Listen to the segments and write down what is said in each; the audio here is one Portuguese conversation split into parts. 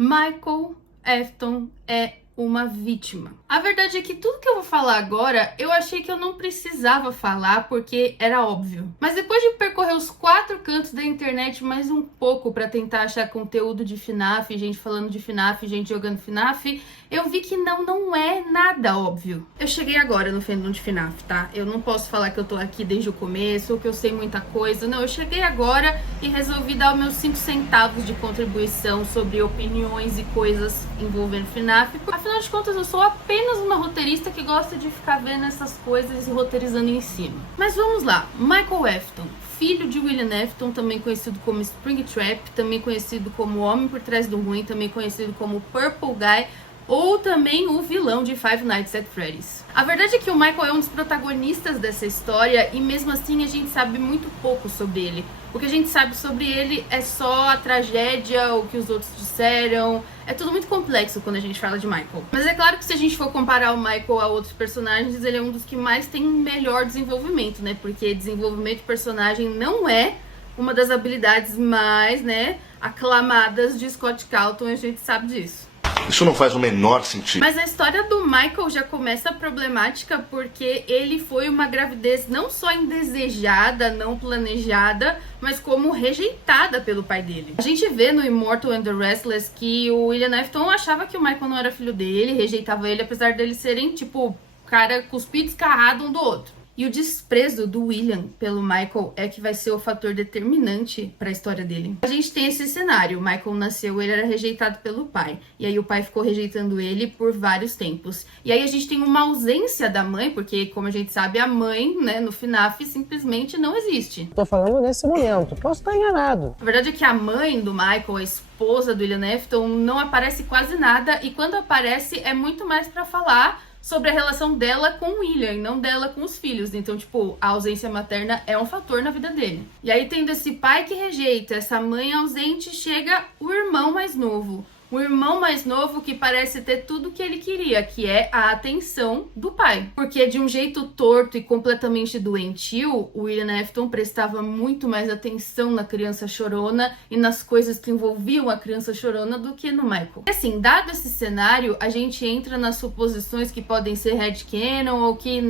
Michael Afton é uma vítima. A verdade é que tudo que eu vou falar agora, eu achei que eu não precisava falar porque era óbvio. Mas depois de percorrer os 4 cantos da internet mais um pouco para tentar achar conteúdo de FNAF, gente falando de FNAF, gente jogando FNAF, eu vi que não é nada óbvio. Eu cheguei agora no fandom de FNAF, tá? Eu não posso falar que eu tô aqui desde o começo, ou que eu sei muita coisa. Não, eu cheguei agora e resolvi dar os meus 5 centavos de contribuição sobre opiniões e coisas envolvendo FNAF. Afinal de contas, eu sou apenas uma roteirista que gosta de ficar vendo essas coisas e roteirizando em cima. Mas vamos lá, Michael Afton, filho de William Afton, também conhecido como Springtrap, também conhecido como Homem por Trás do Ruim, também conhecido como Purple Guy, ou também o vilão de Five Nights at Freddy's. A verdade é que o Michael é um dos protagonistas dessa história e mesmo assim a gente sabe muito pouco sobre ele. O que a gente sabe sobre ele é só a tragédia, o que os outros disseram. É tudo muito complexo quando a gente fala de Michael. Mas é claro que se a gente for comparar o Michael a outros personagens, ele é um dos que mais tem melhor desenvolvimento, né? Porque desenvolvimento de personagem não é uma das habilidades mais, aclamadas de Scott Calton, e a gente sabe disso. Isso não faz o menor sentido. Mas a história do Michael já começa problemática porque ele foi uma gravidez não só indesejada, não planejada, mas como rejeitada pelo pai dele. A gente vê no Immortal and the Restless que o William Afton achava que o Michael não era filho dele, rejeitava ele, apesar deles serem, tipo, cara cuspido escarrado um do outro. E o desprezo do William pelo Michael é que vai ser o fator determinante para a história dele. A gente tem esse cenário, o Michael nasceu, ele era rejeitado pelo pai. E aí o pai ficou rejeitando ele por vários tempos. E aí a gente tem uma ausência da mãe, porque como a gente sabe, a mãe, no FNAF simplesmente não existe. Tô falando nesse momento, posso estar enganado. A verdade é que a mãe do Michael, a esposa do William Afton, não aparece quase nada. E quando aparece é muito mais para falar sobre a relação dela com o William e não dela com os filhos. Então, tipo, a ausência materna é um fator na vida dele. E aí, tendo esse pai que rejeita, essa mãe ausente, chega o irmão mais novo. O irmão mais novo que parece ter tudo que ele queria, que é a atenção do pai. Porque de um jeito torto e completamente doentio, o William Afton prestava muito mais atenção na criança chorona e nas coisas que envolviam a criança chorona do que no Michael. E assim, dado esse cenário, a gente entra nas suposições que podem ser headcanon ou que,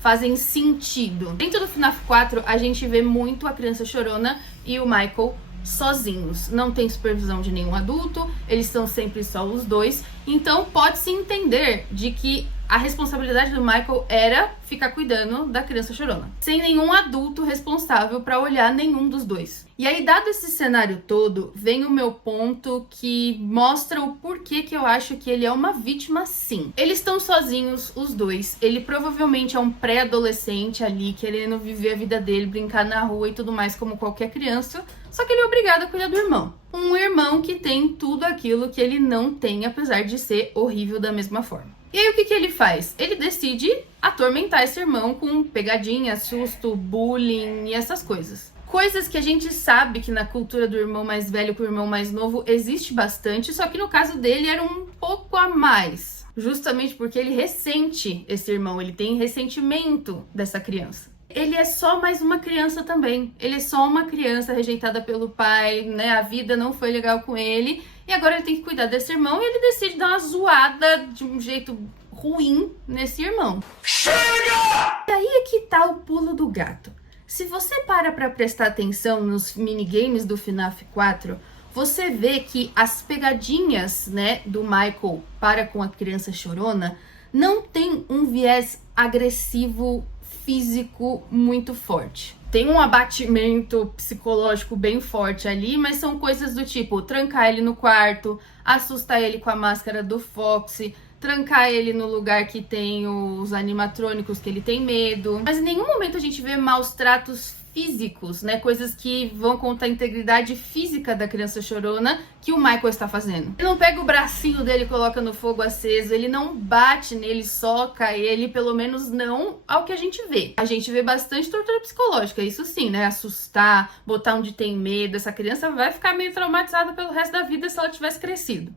fazem sentido. Dentro do FNAF 4, a gente vê muito a criança chorona e o Michael sozinhos, não tem supervisão de nenhum adulto, eles são sempre só os dois, então pode-se entender de que a responsabilidade do Michael era ficar cuidando da criança chorona, sem nenhum adulto responsável para olhar nenhum dos dois. E aí, dado esse cenário todo, vem o meu ponto que mostra o porquê que eu acho que ele é uma vítima, sim. Eles estão sozinhos, os dois. Ele provavelmente é um pré-adolescente ali, querendo viver a vida dele, brincar na rua e tudo mais como qualquer criança, só que ele é obrigado a cuidar do irmão. Um irmão que tem tudo aquilo que ele não tem, apesar de ser horrível da mesma forma. E aí o que ele faz? Ele decide atormentar esse irmão com pegadinha, susto, bullying e essas coisas. Coisas que a gente sabe que na cultura do irmão mais velho com o irmão mais novo existe bastante, só que no caso dele era um pouco a mais. Justamente porque ele ressente esse irmão, ele tem ressentimento dessa criança. Ele é só mais uma criança também. Ele é só uma criança rejeitada pelo pai, A vida não foi legal com ele. E agora ele tem que cuidar desse irmão e ele decide dar uma zoada de um jeito ruim nesse irmão. Chega! E aí é que tá o pulo do gato. Se você para pra prestar atenção nos minigames do FNAF 4, você vê que as pegadinhas, do Michael para com a criança chorona não tem um viés agressivo físico muito forte. Tem um abatimento psicológico bem forte ali, mas são coisas do tipo trancar ele no quarto, assustar ele com a máscara do Foxy, trancar ele no lugar que tem os animatrônicos que ele tem medo. Mas em nenhum momento a gente vê maus tratos físicos, coisas que vão contra a integridade física da criança chorona que o Michael está fazendo. Ele não pega o bracinho dele e coloca no fogo aceso, ele não bate nele, soca ele, pelo menos não ao que a gente vê. A gente vê bastante tortura psicológica, isso sim, assustar, botar onde tem medo. Essa criança vai ficar meio traumatizada pelo resto da vida se ela tivesse crescido.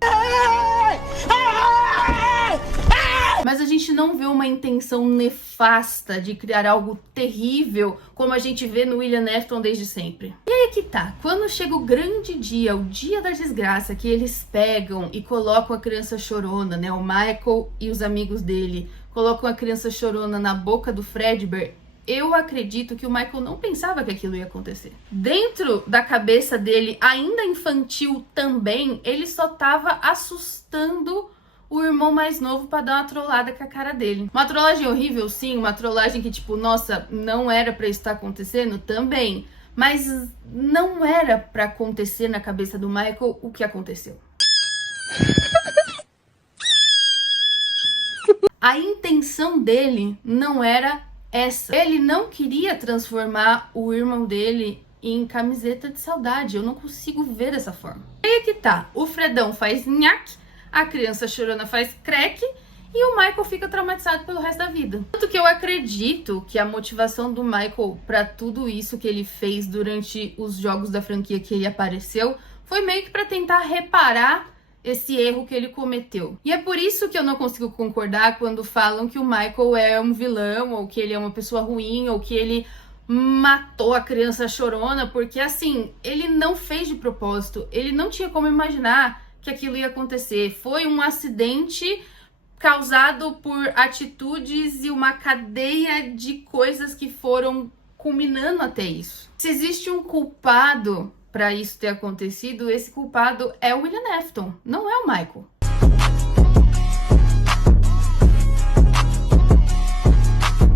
mas a gente não vê uma intenção nefasta de criar algo terrível, como a gente vê no William Afton desde sempre. E aí que tá, quando chega o grande dia, o dia da desgraça, que eles pegam e colocam a criança chorona, né, o Michael e os amigos dele, colocam a criança chorona na boca do Fredbear, eu acredito que o Michael não pensava que aquilo ia acontecer. Dentro da cabeça dele, ainda infantil também, ele só tava assustando o irmão mais novo pra dar uma trollada com a cara dele. Uma trollagem horrível, sim, uma trollagem que tipo, nossa, não era pra isso estar acontecendo também, mas não era pra acontecer na cabeça do Michael o que aconteceu. A intenção dele não era essa. Ele não queria transformar o irmão dele em camiseta de saudade. Eu não consigo ver dessa forma. E aí que tá, o Fredão faz nhaque, a criança chorona faz crack e o Michael fica traumatizado pelo resto da vida. Tanto que eu acredito que a motivação do Michael pra tudo isso que ele fez durante os jogos da franquia que ele apareceu foi meio que pra tentar reparar esse erro que ele cometeu. E é por isso que eu não consigo concordar quando falam que o Michael é um vilão, ou que ele é uma pessoa ruim, ou que ele matou a criança chorona, porque assim, ele não fez de propósito, ele não tinha como imaginar que aquilo ia acontecer. Foi um acidente causado por atitudes e uma cadeia de coisas que foram culminando até isso. Se existe um culpado para isso ter acontecido, esse culpado é o William Afton, não é o Michael.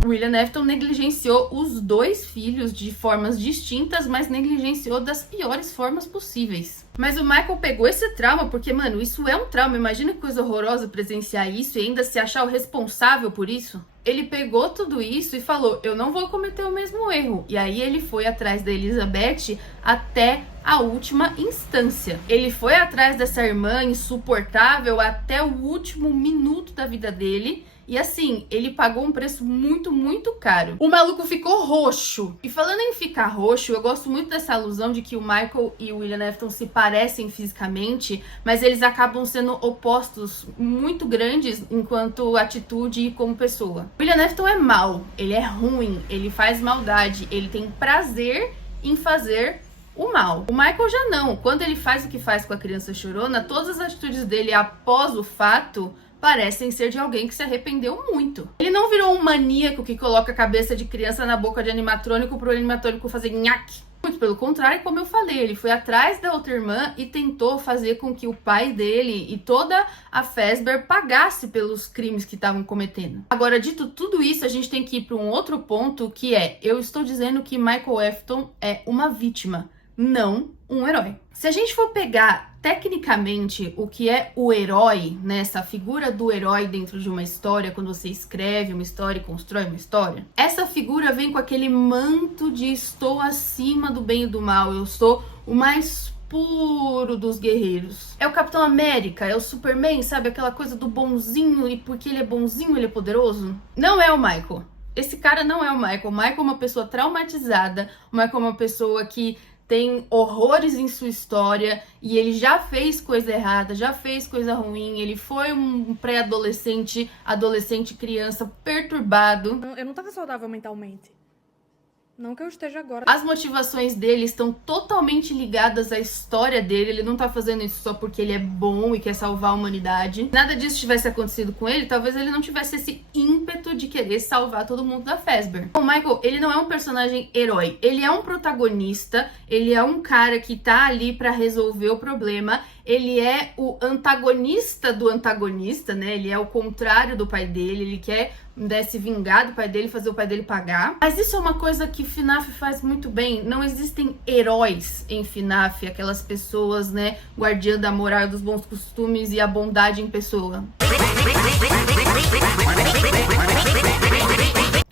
William Afton negligenciou os dois filhos de formas distintas, mas negligenciou das piores formas possíveis. Mas o Michael pegou esse trauma porque, mano, isso é um trauma. Imagina que coisa horrorosa presenciar isso e ainda se achar o responsável por isso. Ele pegou tudo isso e falou, eu não vou cometer o mesmo erro. E aí ele foi atrás da Elizabeth até a última instância. Ele foi atrás dessa irmã insuportável até o último minuto da vida dele. E assim, ele pagou um preço muito, muito caro. O maluco ficou roxo. E falando em ficar roxo, eu gosto muito dessa alusão de que o Michael e o William Afton se parecem fisicamente, mas eles acabam sendo opostos muito grandes enquanto atitude e como pessoa. O William Afton é mau, ele é ruim, ele faz maldade, ele tem prazer em fazer o mal. O Michael já não. Quando ele faz o que faz com a criança chorona, todas as atitudes dele após o fato parecem ser de alguém que se arrependeu muito. Ele não virou um maníaco que coloca a cabeça de criança na boca de animatrônico pro animatrônico fazer nhaque. Muito pelo contrário, como eu falei, ele foi atrás da outra irmã e tentou fazer com que o pai dele e toda a Fazbear pagasse pelos crimes que estavam cometendo. Agora, dito tudo isso, a gente tem que ir para um outro ponto, que é, eu estou dizendo que Michael Afton é uma vítima, não um herói. Se a gente for pegar tecnicamente o que é o herói, né, essa figura do herói dentro de uma história, quando você escreve uma história e constrói uma história, essa figura vem com aquele manto de estou acima do bem e do mal, eu sou o mais puro dos guerreiros. É o Capitão América, é o Superman, sabe? Aquela coisa do bonzinho, e porque ele é bonzinho, ele é poderoso. Não é o Michael. Esse cara não é o Michael. O Michael é uma pessoa traumatizada, o Michael é uma pessoa que tem horrores em sua história e ele já fez coisa errada, já fez coisa ruim, ele foi um pré-adolescente, adolescente, criança perturbado. Eu não tava saudável mentalmente. Não que eu esteja agora. As motivações dele estão totalmente ligadas à história dele. Ele não tá fazendo isso só porque ele é bom e quer salvar a humanidade. Se nada disso tivesse acontecido com ele, talvez ele não tivesse esse ímpeto de querer salvar todo mundo da Fazbear. O Michael, ele não é um personagem herói. Ele é um protagonista, ele é um cara que tá ali pra resolver o problema. Ele é o antagonista do antagonista, né? Ele é o contrário do pai dele, ele quer se vingar do pai dele, fazer o pai dele pagar. Mas isso é uma coisa que FNAF faz muito bem. Não existem heróis em FNAF, aquelas pessoas, né, guardiã da moral, dos bons costumes e a bondade em pessoa.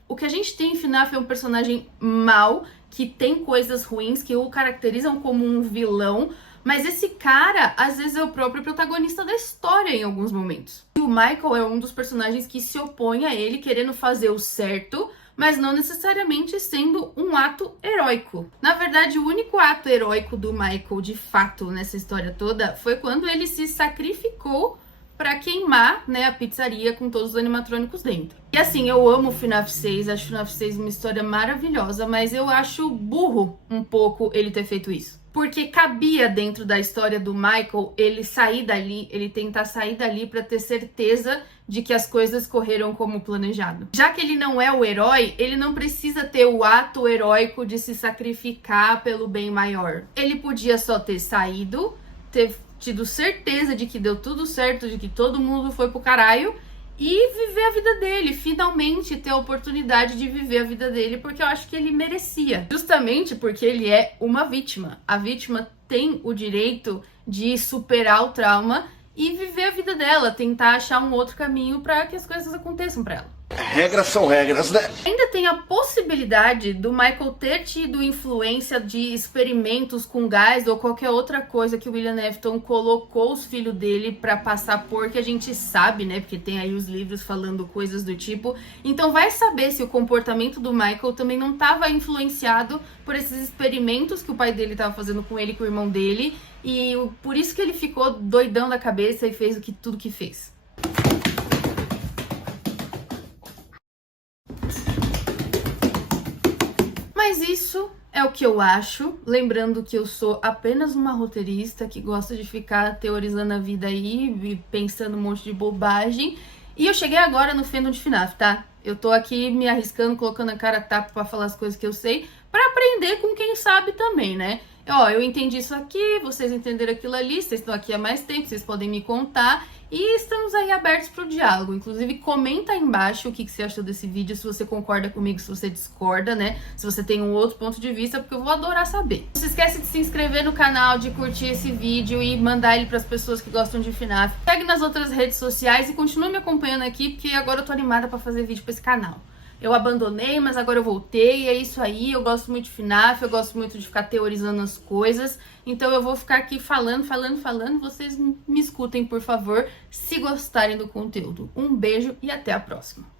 O que a gente tem em FNAF é um personagem mau, que tem coisas ruins, que o caracterizam como um vilão, mas esse cara, às vezes, é o próprio protagonista da história em alguns momentos. E o Michael é um dos personagens que se opõe a ele, querendo fazer o certo, mas não necessariamente sendo um ato heróico. Na verdade, o único ato heróico do Michael, de fato, nessa história toda, foi quando ele se sacrificou pra queimar, né, a pizzaria com todos os animatrônicos dentro. E assim, eu amo o FNAF 6, acho o FNAF 6 uma história maravilhosa, mas eu acho burro um pouco ele ter feito isso. Porque cabia dentro da história do Michael ele sair dali, ele tentar sair dali pra ter certeza de que as coisas correram como planejado. Já que ele não é o herói, ele não precisa ter o ato heróico de se sacrificar pelo bem maior. Ele podia só ter saído, ter tido certeza de que deu tudo certo, de que todo mundo foi pro caralho e viver a vida dele, finalmente ter a oportunidade de viver a vida dele, porque eu acho que ele merecia. Justamente porque ele é uma vítima. A vítima tem o direito de superar o trauma e viver a vida dela, tentar achar um outro caminho para que as coisas aconteçam para ela. Regras são regras, né? Ainda tem a possibilidade do Michael ter tido influência de experimentos com gás ou qualquer outra coisa que o William Afton colocou os filhos dele pra passar por, que a gente sabe, né? Porque tem aí os livros falando coisas do tipo. Então vai saber se o comportamento do Michael também não estava influenciado por esses experimentos que o pai dele estava fazendo com ele e com o irmão dele. E por isso que ele ficou doidão da cabeça e fez tudo que fez. Mas isso é o que eu acho, lembrando que eu sou apenas uma roteirista que gosta de ficar teorizando a vida aí e pensando um monte de bobagem. E eu cheguei agora no fandom de FNAF, tá? Eu tô aqui me arriscando, colocando a cara a tapa pra falar as coisas que eu sei, pra aprender com quem sabe também, né? Ó, eu entendi isso aqui, vocês entenderam aquilo ali, vocês estão aqui há mais tempo, vocês podem me contar. E estamos aí abertos para o diálogo. Inclusive, comenta aí embaixo o que você achou desse vídeo, se você concorda comigo, se você discorda, né? Se você tem um outro ponto de vista, porque eu vou adorar saber. Não se esquece de se inscrever no canal, de curtir esse vídeo e mandar ele para as pessoas que gostam de FNAF. Segue nas outras redes sociais e continue me acompanhando aqui, porque agora eu tô animada para fazer vídeo para esse canal. Eu abandonei, mas agora eu voltei, e é isso aí, eu gosto muito de FNAF, eu gosto muito de ficar teorizando as coisas, então eu vou ficar aqui falando, vocês me escutem, por favor, se gostarem do conteúdo. Um beijo e até a próxima!